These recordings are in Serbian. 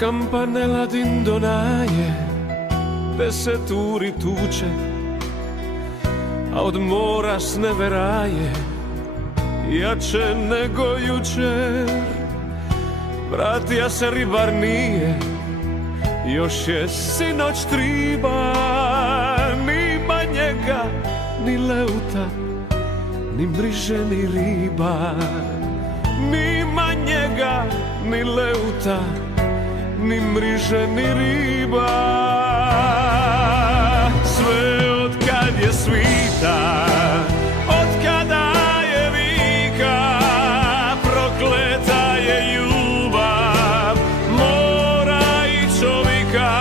Campanella d'Indonaje, 10 uri tuče, a od mora sneveraje jače nego jučer. Vratija se ribar nije, još je sinoć triba. Nima njega, ni leuta, ni mriže, ni riba. Nima njega, ni leuta, ni mriže, ni riba. Sve od kad je svita, od kada je vika, prokleta je ljubav mora i čovjeka.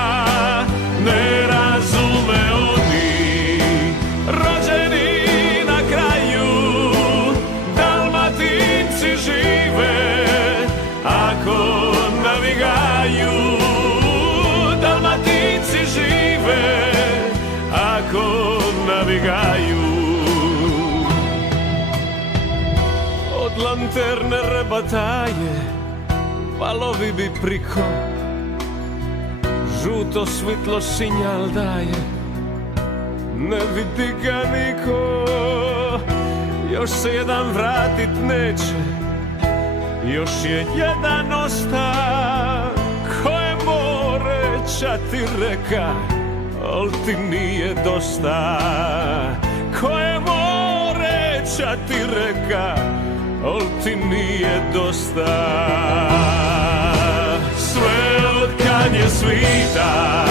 Ne razume oni rođeni na kraju, Dalmatinci žive ako navigaju. Dalmatinci žive ako navigaju. Od lanterne rebataje valovi bi priko, žuto svitlo sinjal daje, ne vidi ga niko. Još se jedan vratit neće, još je jedan osta. Koje more ča ti reka, al ti nije dosta. Koje more ča ti reka, al ti nije dosta. Sve od kad je svita,